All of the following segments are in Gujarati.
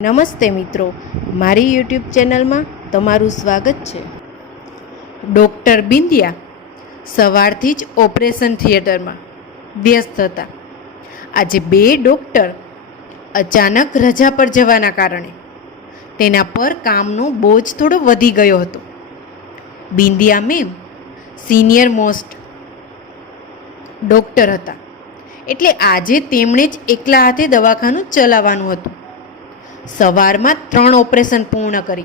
નમસ્તે મિત્રો, મારી યુટ્યુબ ચેનલમાં તમારું સ્વાગત છે. ડૉક્ટર બિંદિયા સવારથી જ ઓપરેશન થિયેટરમાં વ્યસ્ત હતા. આજે બે ડૉક્ટર અચાનક રજા પર જવાના કારણે તેના પર કામનો બોજ થોડો વધી ગયો હતો. Bindiya ma'am senior most doctor હતા. એટલે આજે તેમણે જ એકલા હાથે દવાખાનું ચલાવવાનું હતું. સવારમાં ત્રણ ઓપરેશન પૂર્ણ કરી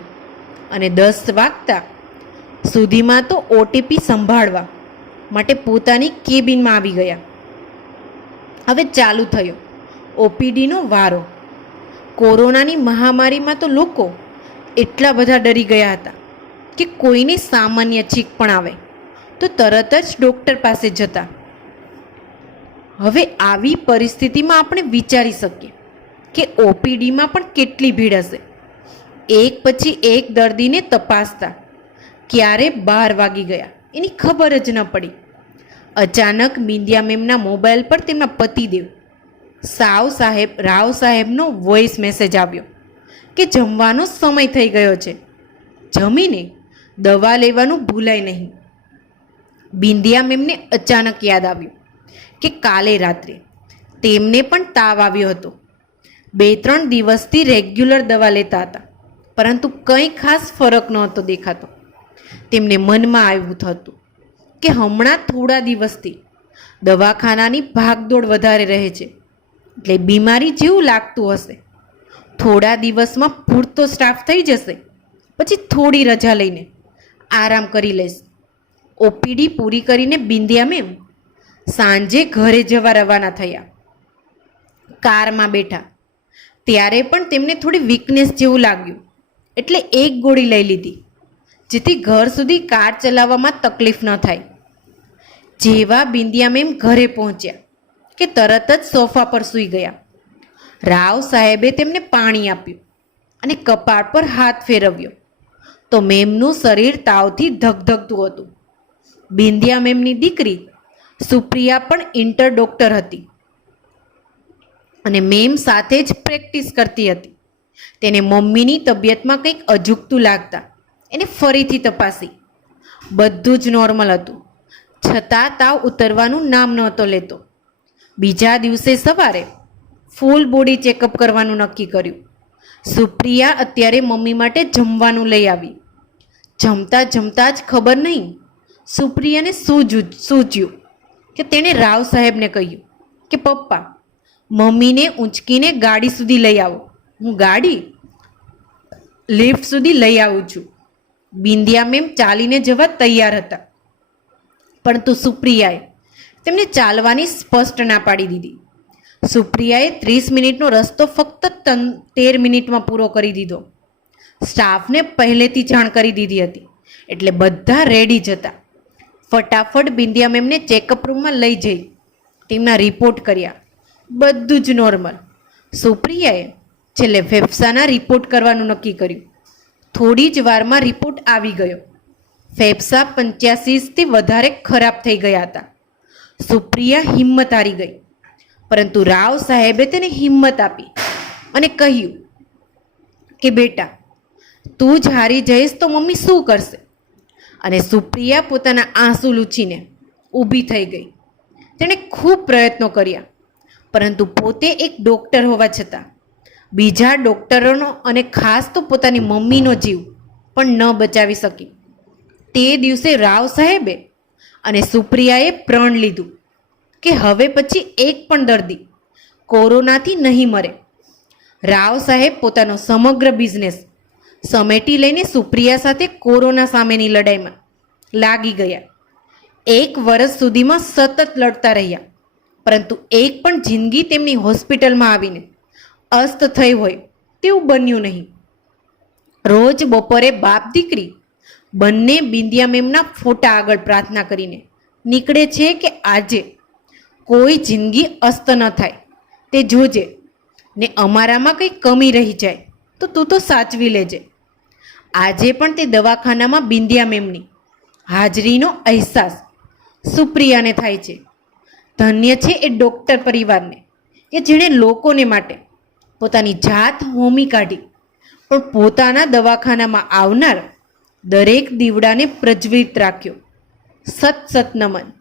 અને દસ વાગતા સુધીમાં તો ઓટીપી સંભાળવા માટે પોતાની કેબિનમાં આવી ગયા. હવે ચાલુ થયો. ઓપીડીનો વારો. કોરોનાની મહામારીમાં તો લોકો એટલા બધા ડરી ગયા હતા કે કોઈને સામાન્ય છીક પણ આવે. તો તરત જ ડૉક્ટર પાસે જતા. હવે આવી પરિસ્થિતિમાં આપણે વિચારી શકીએ. કે ઓપીડીમાં પણ કેટલી ભીડ હશે? એક પછી એક દર્દીને તપાસતા. ક્યારે બાર વાગી ગયા? એની ખબર જ ન પડી. અચાનક મિંદિયા મેમના મોબાઈલ પર તેમના પતિદેવ, સાવ સાહેબ, રાવ સાહેબનો વોઇસ મેસેજ આવ્યો કે જમવાનો સમય થઈ ગયો છે. જમીને દવા લેવાનું ભૂલાય નહીં. બિંદિયા મેમને અચાનક યાદ આવ્યું કે કાલે રાત્રે તેમને પણ તાવ આવ્યો હતો. બે ત્રણ દિવસથી રેગ્યુલર દવા લેતા હતા. પરંતુ કંઈ ખાસ ફરક નહોતો દેખાતો. તેમને મનમાં આવ્યું થતું કે હમણાં થોડા દિવસથી દવાખાનાની ભાગદોડ વધારે રહે છે. એટલે બીમારી જેવું લાગતું હશે. થોડા દિવસમાં પૂરતો સ્ટાફ થઈ જશે. પછી થોડી રજા લઈને આરામ કરી લઈશ ઓપીડી પૂરી કરીને બિંદિયા મેમ. સાંજે ઘરે જવા રવાના થયા. કારમાં બેઠા. ત્યારે પણ તેમને થોડી વીકનેસ જેવું લાગ્યું. એટલે એક ગોળી લઈ લીધી, જેથી ઘર સુધી કાર ચલાવવામાં તકલીફ ન થાય. જેવા બિંદિયા મેમ ઘરે પહોંચ્યા, કે તરત જ સોફા પર સૂઈ ગયા. રાવ સાહેબે તેમને પાણી આપ્યું અને કપાળ પર હાથ ફેરવ્યો. તો મેમનું શરીર તાવથી ધગધગતું હતું. બિંદિયા મેમની દીકરી સુપ્રિયા પણ ઇન્ટર ડોક્ટર હતી. અને મેમ સાથે જ પ્રેક્ટિસ કરતી હતી. તેને મમ્મીની તબિયતમાં કંઈક અજુગતું લાગતા એને ફરીથી તપાસી. બધું જ નોર્મલ હતું. છતાં તાવ ઉતરવાનું નામ નહોતો લેતો. બીજા દિવસે સવારે ફૂલ બોડી ચેકઅપ કરવાનું નક્કી કર્યું. સુપ્રિયા અત્યારે મમ્મી માટે જમવાનું લઈ આવી. જમતા જમતા જ ખબર નહીં, સુપ્રિયાને શું જુ- સૂચ્યું કે તેણે રાવ સાહેબને કહ્યું કે પપ્પા મમ્મીને ઊંચકીને ગાડી સુધી લઈ આવો. હું ગાડી લિફ્ટ સુધી લઈ આવું છું. બિંદિયા મેમ ચાલીને જવા તૈયાર હતા. પરંતુ સુપ્રિયાએ તેમને ચાલવાની સ્પષ્ટ ના પાડી દીધી. સુપ્રિયાએ ત્રીસ મિનિટનો રસ્તો ફક્ત તન તેર મિનિટમાં પૂરો કરી દીધો. સ્ટાફને પહેલેથી જાણ કરી દીધી હતી. એટલે બધા રેડી જ હતા. ફટાફટ બિંદિયા મેમને ચેકઅપ રૂમમાં લઈ જઈ. તેમના રિપોર્ટ કર્યા. બધું જ નોર્મલ સુપ્રિયાએ છેલ્લે ફેફસાના રિપોર્ટ કરવાનું નક્કી કર્યું. થોડી જ વારમાં રિપોર્ટ આવી ગયો. ફેફસા પંચ્યાસીથી વધારે ખરાબ થઈ ગયા હતા. સુપ્રિયા હિંમત હારી ગઈ. પરંતુ રાવ સાહેબે તેને હિંમત આપી અને કહ્યું કે, બેટા, તું જ હારી જઈશ તો મમ્મી શું કરશે? અને સુપ્રિયા પોતાના આંસુ લૂછીને ઊભી થઈ ગઈ. તેણે ખૂબ પ્રયત્નો કર્યા. પરંતુ પોતે એક ડૉક્ટર હોવા છતાં. બીજા ડૉક્ટરોનો અને ખાસ તો પોતાની મમ્મીનો જીવ પણ ન બચાવી શકી. તે દિવસે રાવ સાહેબે અને સુપ્રિયાએ પ્રણ લીધું કે હવે પછી એક પણ દર્દી કોરોનાથી નહીં મરે. રાવ સાહેબ પોતાનો સમગ્ર બિઝનેસ સમેટી લઈને સુપ્રિયા સાથે કોરોના સામેની લડાઈમાં લાગી ગયા. એક વર્ષ સુધીમાં સતત લડતા રહ્યા. પરંતુ એક પણ જિંદગી તેમની હોસ્પિટલમાં આવીને અસ્ત થઈ હોય તેવું બન્યું નહીં. રોજ બપોરે બાપ દીકરી બંને બિંદિયા મેમના ફોટા આગળ પ્રાર્થના કરીને નીકળે છે કે આજે કોઈ જિંદગી અસ્ત ન થાય. તે જોજે, ને અમારામાં કંઈ કમી રહી જાય તો તું તો સાચવી લેજે. આજે પણ તે દવાખાનામાં બિંદિયા મેમની હાજરીનો અહેસાસ સુપ્રિયાને થાય છે. ધન્ય છે એ ડૉક્ટર પરિવારને કે જેણે લોકોને માટે પોતાની જાત હોમી કાઢી. પણ પોતાના દવાખાનામાં આવનાર દરેક દીવડાને પ્રજ્વલિત રાખ્યો. સત સત નમન.